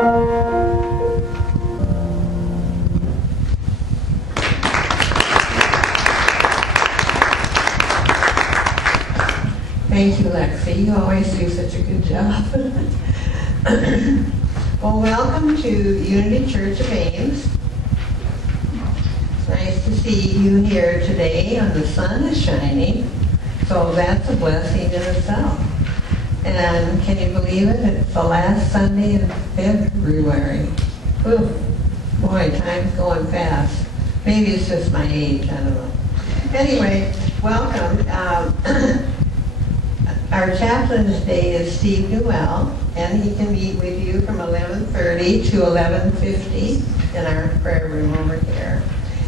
Thank you, Lexi. You always do such a good job. Well, welcome to Unity Church of Ames. It's nice to see you here today, and the sun is shining, so that's a blessing in itself. And can you believe it? It's the last Sunday in February. Ooh, boy, time's going fast. Maybe it's just my age, I don't know. Anyway, welcome. Our chaplain today is Steve Newell, and he can meet with you from 11:30 to 11:50 in our prayer room over here.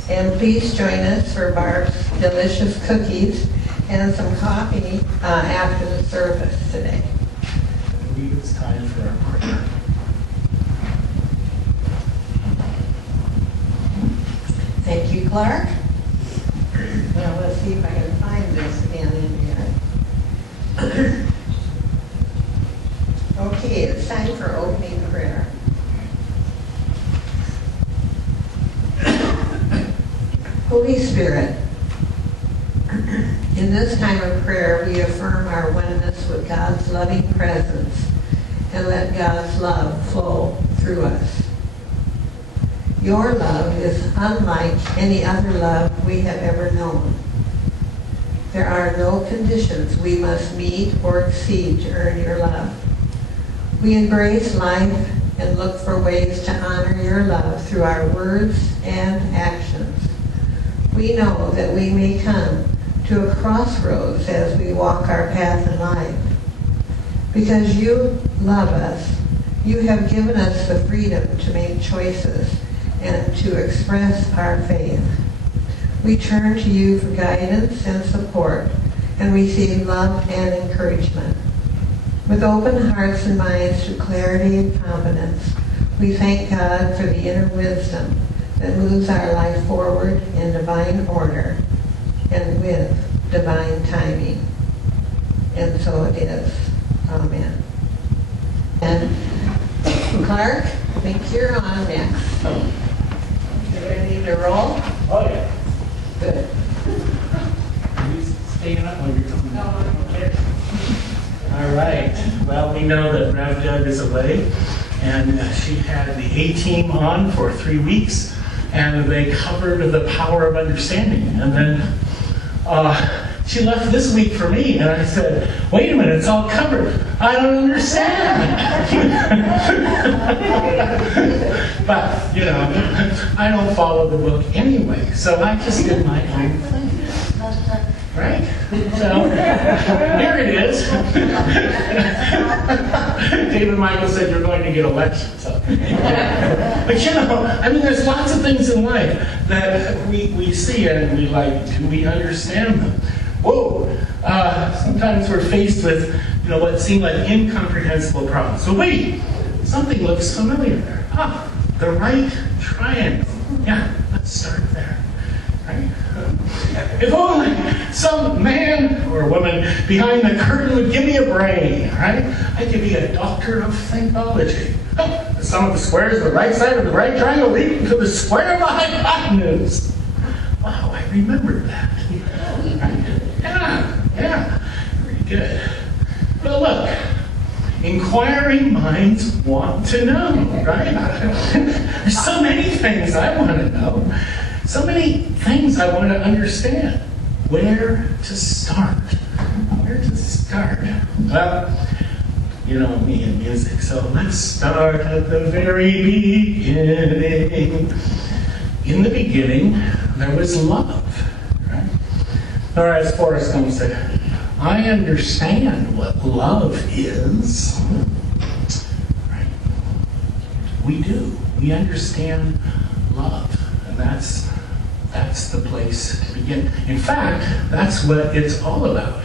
And please join us for Barb's delicious cookies and some coffee after the service today. I believe it's time for our prayer. Thank you, Clark. Now let's see if I can find this again in here. Okay, it's time for opening prayer. Holy Spirit, in this time of prayer, we affirm our oneness with God's loving presence and let God's love flow through us. Your love is unlike any other love we have ever known. There are no conditions we must meet or exceed to earn your love. We embrace life and look for ways to honor your love through our words and actions. We know that we may come to a crossroads as we walk our path in life. Because you love us, you have given us the freedom to make choices and to express our faith. We turn to you for guidance and support and receive love and encouragement. With open hearts and minds to clarity and confidence, we thank God for the inner wisdom that moves our life forward in divine order and with divine timing. And so it is. Amen. And Clark, I think you're on next. You ready to roll? Oh, yeah. Good. Are you staying up while you're coming? No, okay. All right. Well, we know that Rev Doug is away, and she had the A-team on for 3 weeks, and they covered the power of understanding. And then she left this week for me, and I said, wait a minute, it's all covered. I don't understand. But, you know, I don't follow the book anyway, so I just did my own thing. Right? So, here it is. David Michael said you're going to get a lecture. So. But you know, I mean, there's lots of things in life that we see and we like, do we understand them? Whoa! Sometimes we're faced with, you know, what seem like incomprehensible problems. So wait, something looks familiar there. Ah, the right triangle. Yeah, let's start there. Right? If only some man or woman behind the curtain would give me a brain, right? I could be a doctor of thinkology. Oh, the sum of the squares of the right side of the right triangle leading to the square of the hypotenuse. Wow, I remembered that. Right? Yeah, very good. But look, inquiring minds want to know, right? There's so many things I want to know. So many things I want to understand. Where to start? Where to start? Well, you know me and music, so let's start at the very beginning. In the beginning, there was love. Right? Or as Forrest Gump said, I understand what love is. Right? We do. We understand love. And that's the place to begin. In fact, that's what it's all about,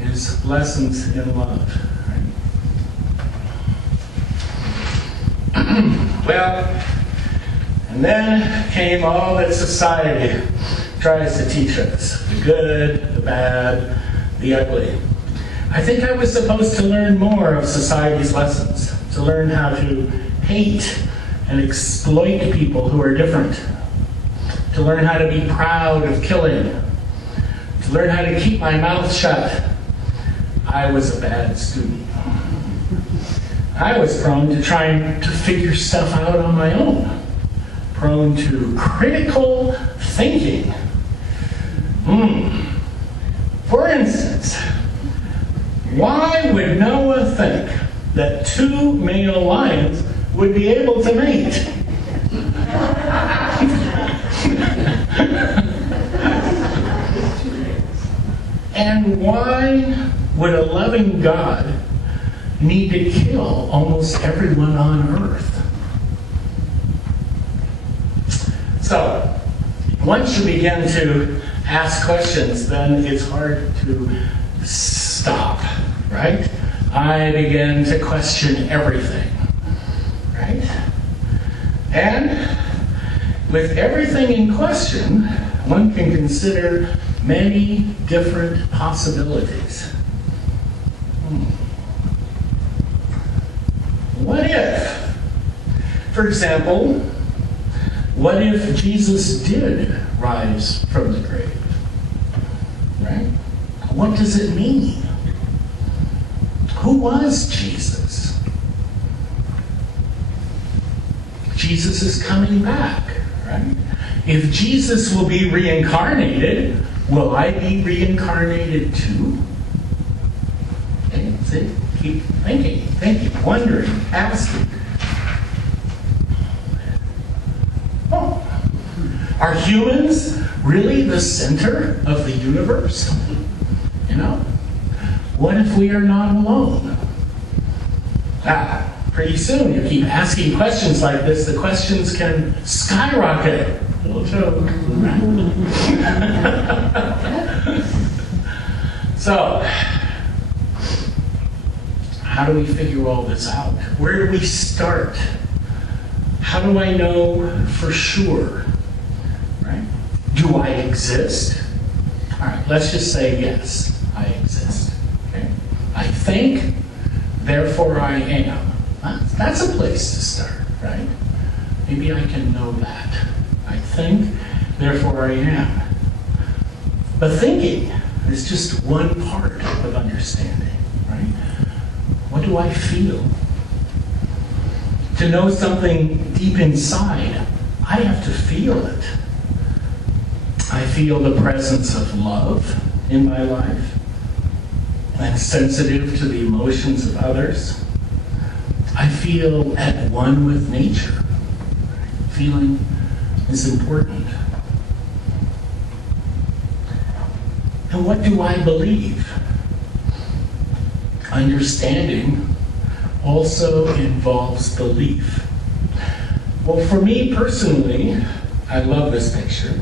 is lessons in love. Right? Well, and then came all that society tries to teach us. The good, the bad, the ugly. I think I was supposed to learn more of society's lessons, to learn how to hate and exploit people who are different, to learn how to be proud of killing, to learn how to keep my mouth shut. I was a bad student. I was prone to trying to figure stuff out on my own, prone to critical thinking. For instance, why would Noah think that two male lions would be able to mate? And why would a loving God need to kill almost everyone on earth? So, once you begin to ask questions, then it's hard to stop, right? I began to question everything, right? And with everything in question, one can consider many different possibilities. What if, for example, what if Jesus did rise from the grave? Right? What does it mean? Who was Jesus? Jesus is coming back, right? If Jesus will be reincarnated, will I be reincarnated too? Okay, see? Keep thinking, wondering, asking. Oh, are humans really the center of the universe? You know? What if we are not alone? Pretty soon, you keep asking questions like this, the questions can skyrocket. Little joke, right? So, how do we figure all this out? Where do we start? How do I know for sure? Right? Do I exist? All right, let's just say yes, I exist. Okay? I think, therefore I am. That's a place to start, right? Maybe I can know that. I think, therefore I am. But thinking is just one part of understanding, right? What do I feel? To know something deep inside, I have to feel it. I feel the presence of love in my life. I'm sensitive to the emotions of others. I feel at one with nature. Feeling is important. And what do I believe? Understanding also involves belief. Well, for me personally, I love this picture.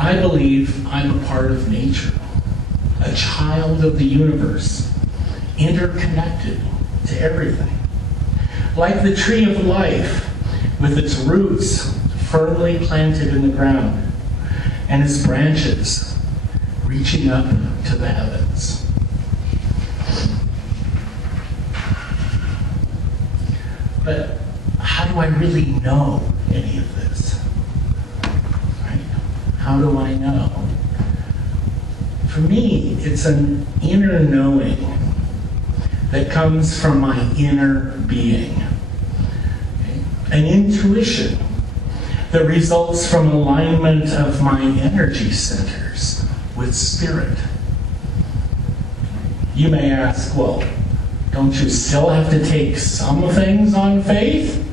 I believe I'm a part of nature, a child of the universe, interconnected to everything. Like the tree of life, with its roots firmly planted in the ground, and its branches reaching up to the heavens. But how do I really know any of this? Right? How do I know? For me, it's an inner knowing that comes from my inner being. Okay? An intuition that results from alignment of my energy centers with spirit. You may ask, well, don't you still have to take some things on faith?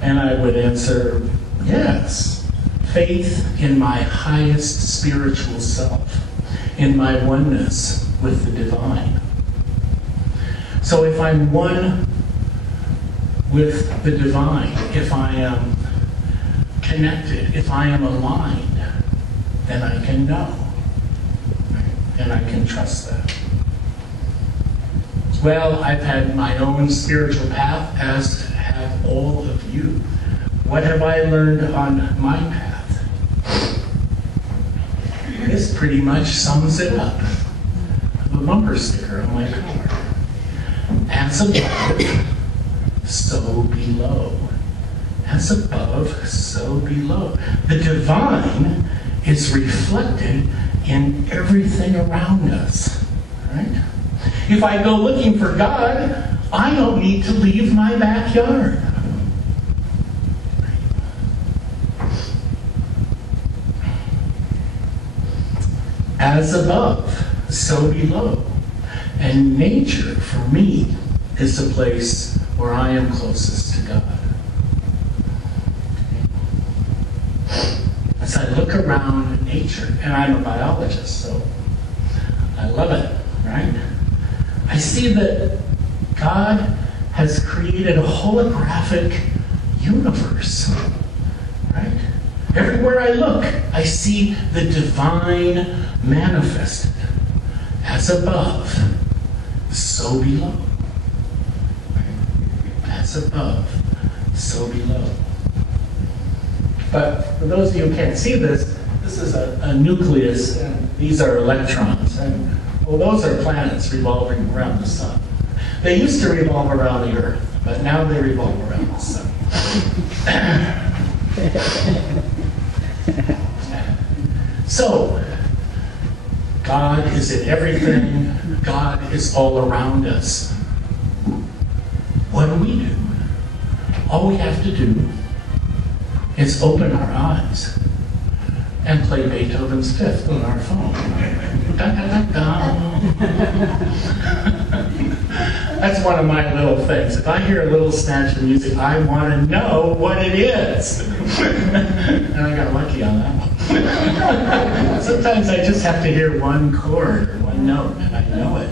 And I would answer, yes. Faith in my highest spiritual self, in my oneness with the divine. So if I'm one with the divine, if I am connected, if I am aligned, then I can know. And I can trust that. Well, I've had my own spiritual path, as have all of you. What have I learned on my path? This pretty much sums it up. The bumper sticker on my car. As above, so below. As above, so below. The divine is reflected in everything around us, right? If I go looking for God, I don't need to leave my backyard. As above, so below. And nature, for me, is the place where I am closest to God. As I look around nature, and I'm a biologist, so I love it, right? I see that God has created a holographic universe, right? Everywhere I look, I see the divine manifested. As above, so below. As above, so below. But for those of you who can't see this, this is a nucleus, and these are electrons. And, well, those are planets revolving around the sun. They used to revolve around the Earth, but now they revolve around the sun. So, God is in everything. God is all around us. What do? All we have to do is open our eyes and play Beethoven's Fifth on our phone. Da, da, da, da. That's one of my little things. If I hear a little snatch of music, I want to know what it is. And I got lucky on that one. Sometimes I just have to hear one chord or one note, and I know it.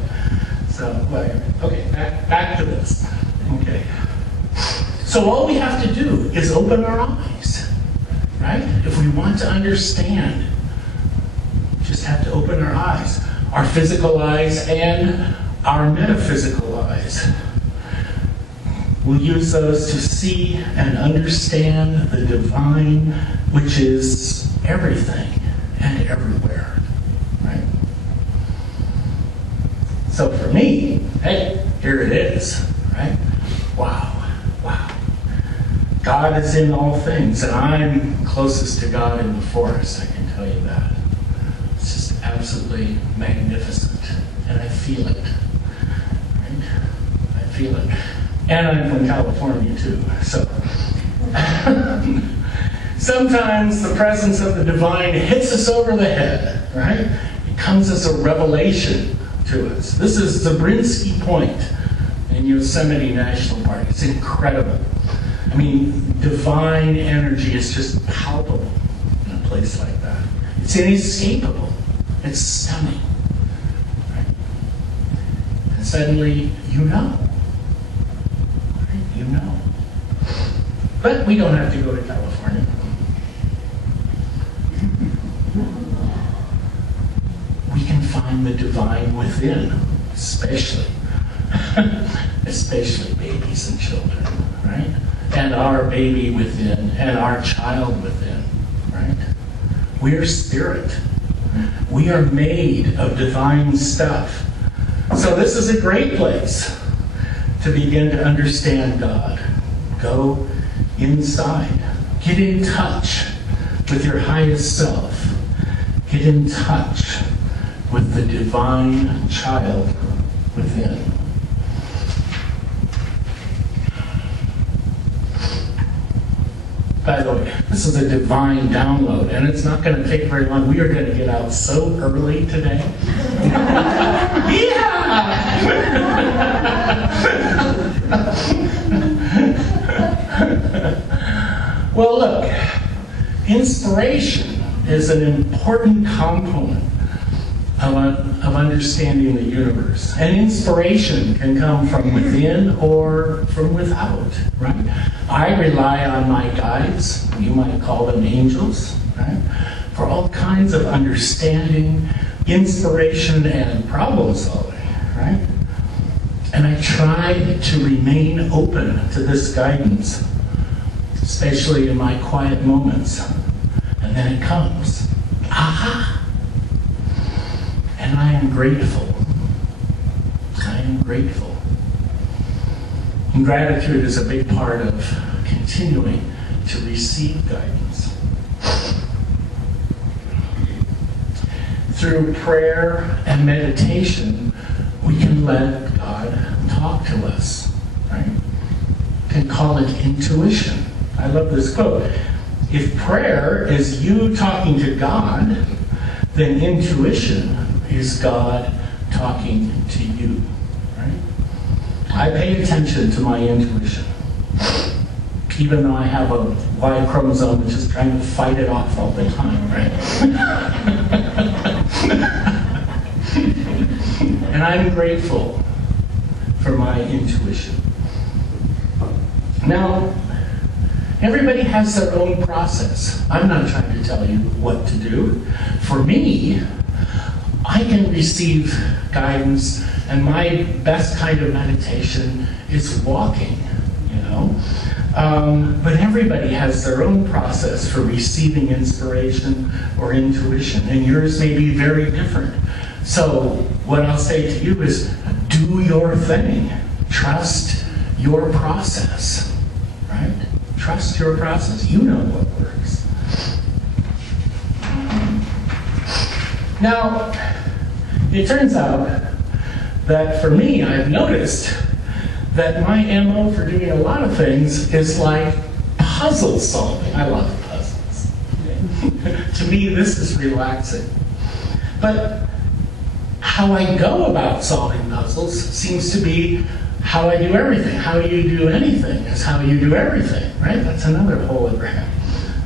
So, whatever. Okay, back to this. Okay. So all we have to do is open our eyes, right? If we want to understand, we just have to open our eyes. Our physical eyes and our metaphysical eyes. We'll use those to see and understand the divine, which is everything and everywhere, right? So for me, hey, here it is, right? Wow. God is in all things, and I'm closest to God in the forest, I can tell you that. It's just absolutely magnificent, and I feel it, right? I feel it. And I'm from California, too, so. Sometimes the presence of the divine hits us over the head, right? It comes as a revelation to us. This is Zabriskie Point in Yosemite National Park. It's incredible. I mean, divine energy is just palpable in a place like that. It's inescapable. It's stunning. Right? And suddenly, you know. Right? You know. But we don't have to go to California. We can find the divine within, especially babies and children, right? And our baby within, and our child within, right? We are spirit. We are made of divine stuff. So this is a great place to begin to understand God. Go inside. Get in touch with your highest self. Get in touch with the divine child within. By the way, this is a divine download, and it's not going to take very long. We are going to get out so early today. Yeah! Well, look, inspiration is an important component of understanding the universe. And inspiration can come from within or from without, right? I rely on my guides, you might call them angels, right? For all kinds of understanding, inspiration, and problem solving, right? And I try to remain open to this guidance, especially in my quiet moments. And then it comes. Aha! And I am grateful. I am grateful. And gratitude is a big part of continuing to receive guidance. Through prayer and meditation, we can let God talk to us, right? We can call it intuition. I love this quote. If prayer is you talking to God, then intuition is God talking to you, right? I pay attention to my intuition, even though I have a Y chromosome which is trying to fight it off all the time, right? And I'm grateful for my intuition. Now, everybody has their own process. I'm not trying to tell you what to do. For me, I can receive guidance, and my best kind of meditation is walking, you know. But everybody has their own process for receiving inspiration or intuition, and yours may be very different. So what I'll say to you is, do your thing. Trust your process, right? Trust your process. You know what works. Now, it turns out that for me, I've noticed that my MO for doing a lot of things is like puzzle solving. I love puzzles. To me, this is relaxing. But how I go about solving puzzles seems to be how I do everything. How you do anything is how you do everything, right? That's another hologram.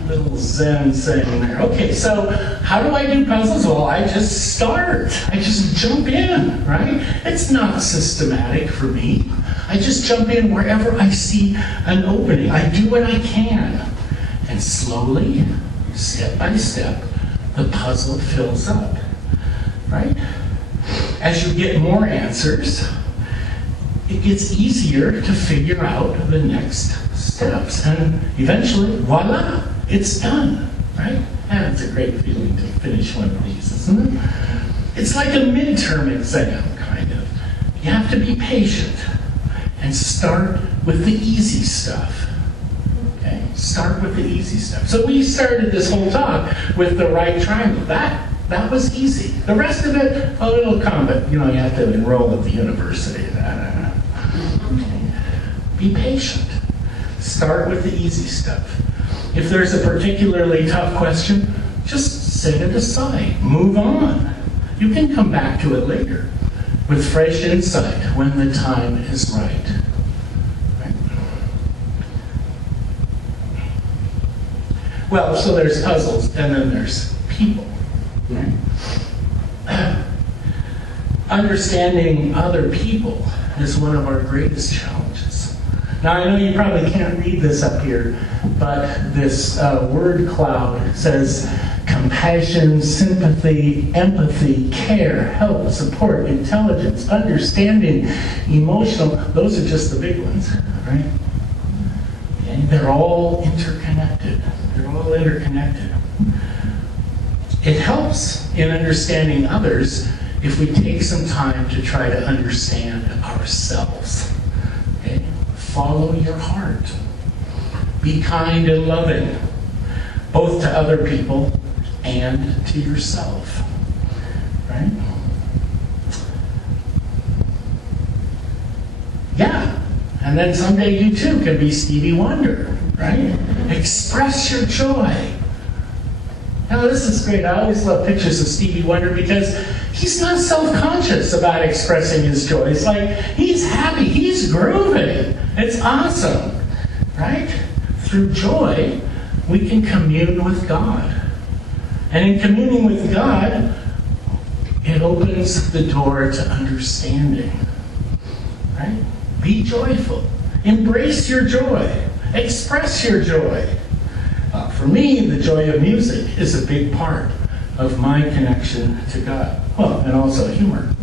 Little Zen saying there. Okay, so how do I do puzzles? Well, I just start. I just jump in, right? It's not systematic for me. I just jump in wherever I see an opening. I do what I can. And slowly, step by step, the puzzle fills up, right? As you get more answers, it gets easier to figure out the next steps. And eventually, voila, it's done, right? And it's a great feeling to finish one of these, isn't it? It's like a midterm exam, kind of. You have to be patient and start with the easy stuff. Okay? Start with the easy stuff. So we started this whole talk with the right triangle. That was easy. The rest of it, a little come, but you have to enroll at the university. Be patient. Start with the easy stuff. If there's a particularly tough question, just set it aside. Move on. You can come back to it later with fresh insight when the time is right. Right? Well, so there's puzzles, and then there's people. Right? Understanding other people is one of our greatest challenges. Now, I know you probably can't read this up here, but this word cloud says compassion, sympathy, empathy, care, help, support, intelligence, understanding, emotional. Those are just the big ones, right? Okay? They're all interconnected. They're all interconnected. It helps in understanding others if we take some time to try to understand ourselves. Okay? Follow your heart. Be kind and loving, both to other people and to yourself. Right? Yeah. And then someday you too can be Stevie Wonder, right? Express your joy. Now this is great. I always love pictures of Stevie Wonder because he's not self-conscious about expressing his joy. It's like he's happy, he's grooving. It's awesome, right? Through joy, we can commune with God. And in communing with God, it opens the door to understanding, right? Be joyful. Embrace your joy. Express your joy. For me, the joy of music is a big part of my connection to God. Well, and also humor.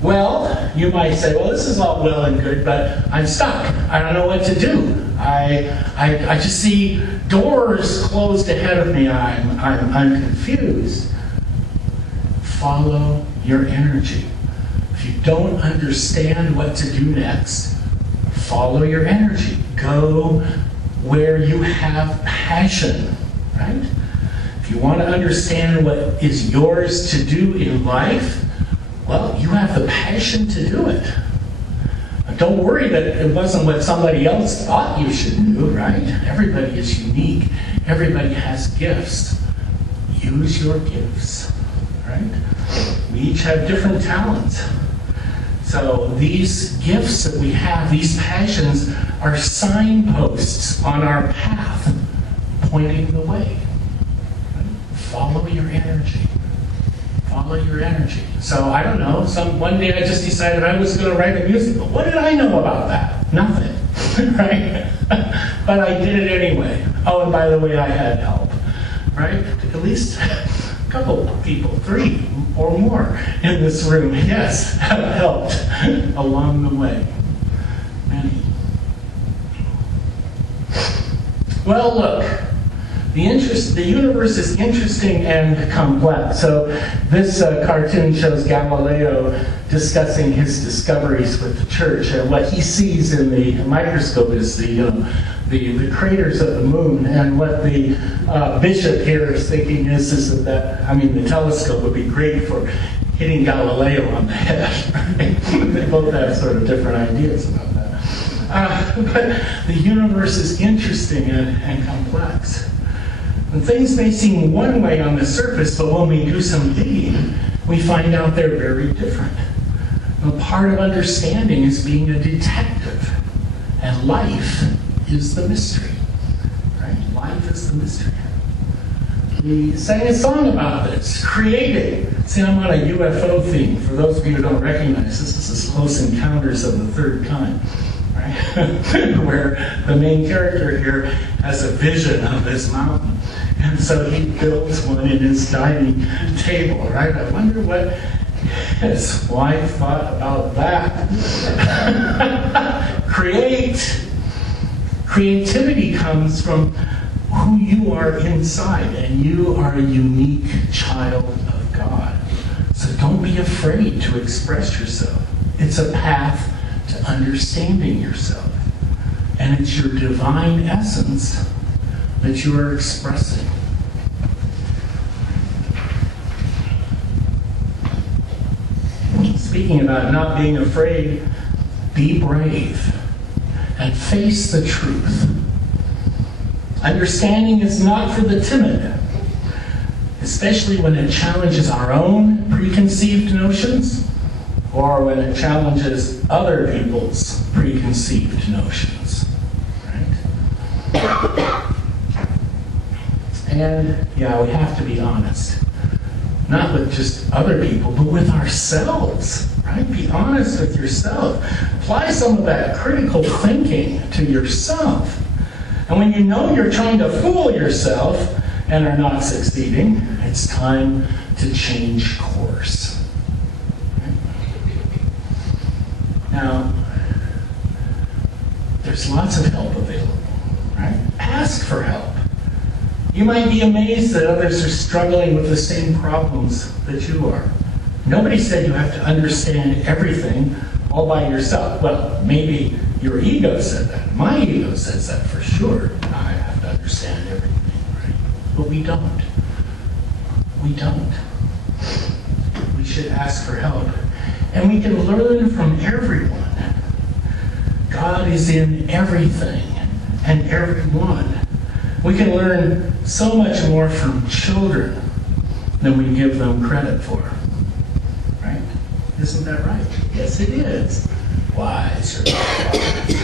Well, you might say, well, this is all well and good, but I'm stuck. I don't know what to do. I just see doors closed ahead of me. I'm confused. Follow your energy. If you don't understand what to do next, follow your energy. Go where you have passion, right? If you want to understand what is yours to do in life, well, you have the passion to do it. Don't worry that it wasn't what somebody else thought you should do, right? Everybody is unique. Everybody has gifts. Use your gifts, right? We each have different talents. So these gifts that we have, these passions, are signposts on our path, pointing the way. Right? Follow your energy. Follow your energy. So I don't know, one day I just decided I was going to write a musical. What did I know about that? Nothing, right? But I did it anyway. Oh, and by the way, I had help, right? At least a couple people, 3 or more in this room, yes, have helped along the way. Many. Well, look. The universe is interesting and complex. So this cartoon shows Galileo discussing his discoveries with the church, and what he sees in the microscope is the craters of the moon. And what the bishop here is thinking is that the telescope would be great for hitting Galileo on the head. Right? They both have sort of different ideas about that. But the universe is interesting and complex. And things may seem one way on the surface, but when we do some digging, we find out they're very different. And part of understanding is being a detective. And life is the mystery. Right? Life is the mystery. We sang a song about this, creating. See, I'm on a UFO theme. For those of you who don't recognize, this is Close Encounters of the Third Kind. Right? Where the main character here has a vision of this mountain. And so he builds one in his dining table, right? I wonder what his wife thought about that. Creativity comes from who you are inside, and you are a unique child of God. So don't be afraid to express yourself. It's a path to understanding yourself. And it's your divine essence that you are expressing. Speaking about not being afraid, be brave and face the truth. Understanding is not for the timid, especially when it challenges our own preconceived notions or when it challenges other people's preconceived notions. Right? And yeah, we have to be honest. Not with just other people, but with ourselves. Right? Be honest with yourself. Apply some of that critical thinking to yourself. And when you know you're trying to fool yourself and are not succeeding, it's time to change course. Right? Now, there's lots of help available. Right? Ask for help. You might be amazed that others are struggling with the same problems that you are. Nobody said you have to understand everything all by yourself. Well, maybe your ego said that. My ego says that for sure. I have to understand everything, right? But we don't. We don't. We should ask for help. And we can learn from everyone. God is in everything and everyone. We can learn so much more from children than we give them credit for. Right? Isn't that right? Yes, it is. Wise or not wise.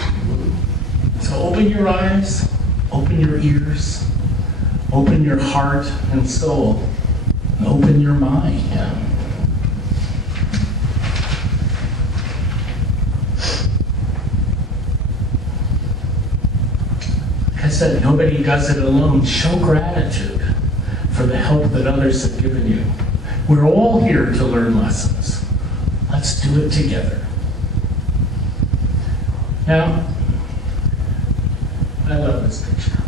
So open your eyes, open your ears, open your heart and soul, and open your mind. I said, nobody does it alone. Show gratitude for the help that others have given you. We're all here to learn lessons. Let's do it together. Now, I love this picture.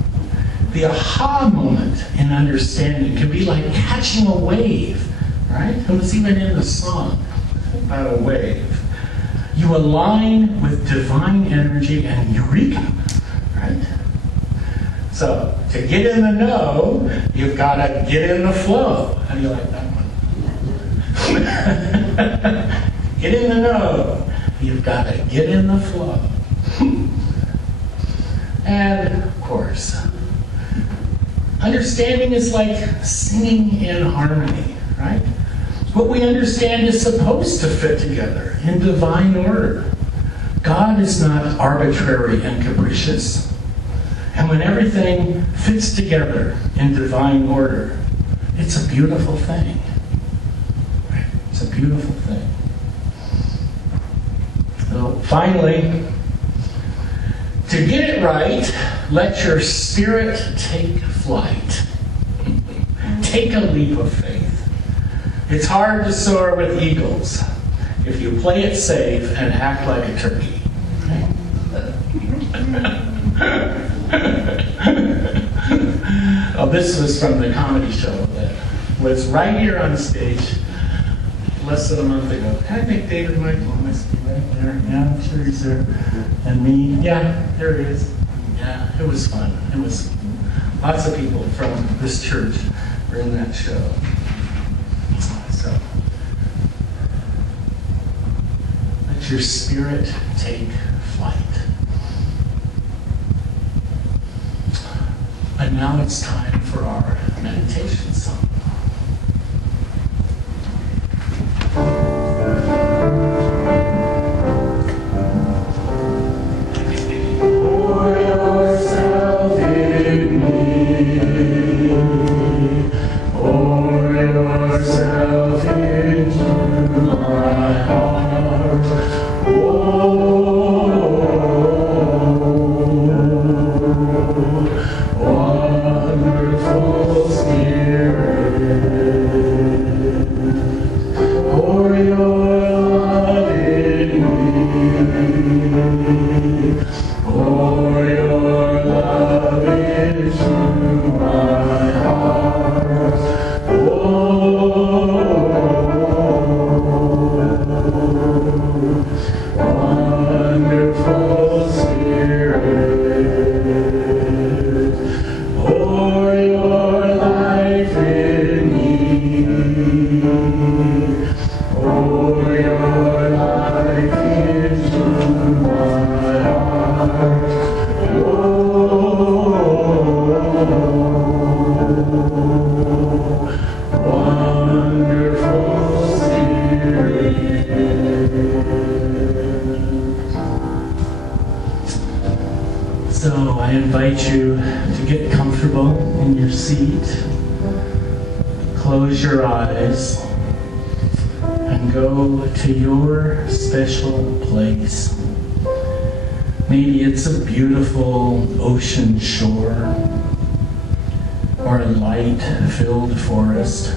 The aha moment in understanding can be like catching a wave, right? It was even in the song about a wave. You align with divine energy and eureka, right? So, to get in the know, you've got to get in the flow. How do you like that one? Get in the know. You've got to get in the flow. And, of course, understanding is like singing in harmony, right? What we understand is supposed to fit together in divine order. God is not arbitrary and capricious. And when everything fits together in divine order, it's a beautiful thing. It's a beautiful thing. So finally, to get it right, let your spirit take flight. Take a leap of faith. It's hard to soar with eagles if you play it safe and act like a turkey. Oh, this was from the comedy show that was right here on stage less than a month ago. I think David Michael must be right there. Yeah, I'm sure he's there. And me. Yeah, there he is. Yeah, it was fun. It was lots of people from this church were in that show. So, let your spirit take flight. And now it's time for our meditation song. So I invite you to get comfortable in your seat, close your eyes, and go to your special place. Maybe it's a beautiful ocean shore or a light-filled forest.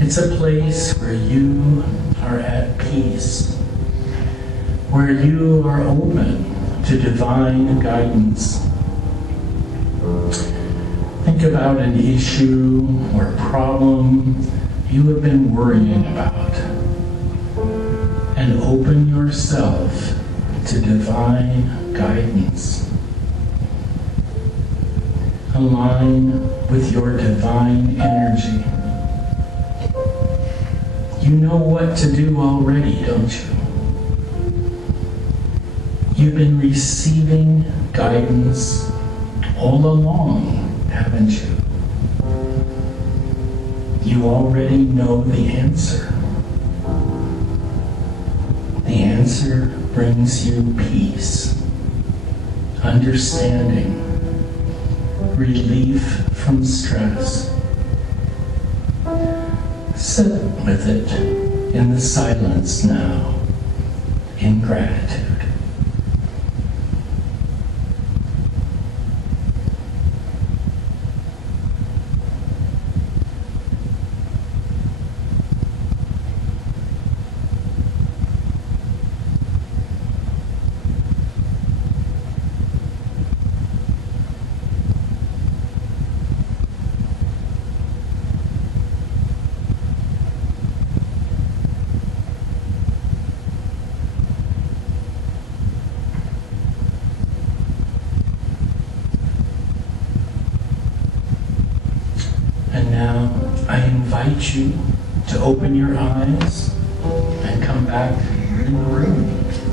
It's a place where you are at peace, where you are open to divine guidance. Think about an issue or problem you have been worrying about and open yourself to divine guidance. Align with your divine energy. You know what to do already, don't you? You've been receiving guidance all along, haven't you? You already know the answer. The answer brings you peace, understanding, relief from stress. Sit with it in the silence now, in gratitude. I invite you to open your eyes and come back in the room.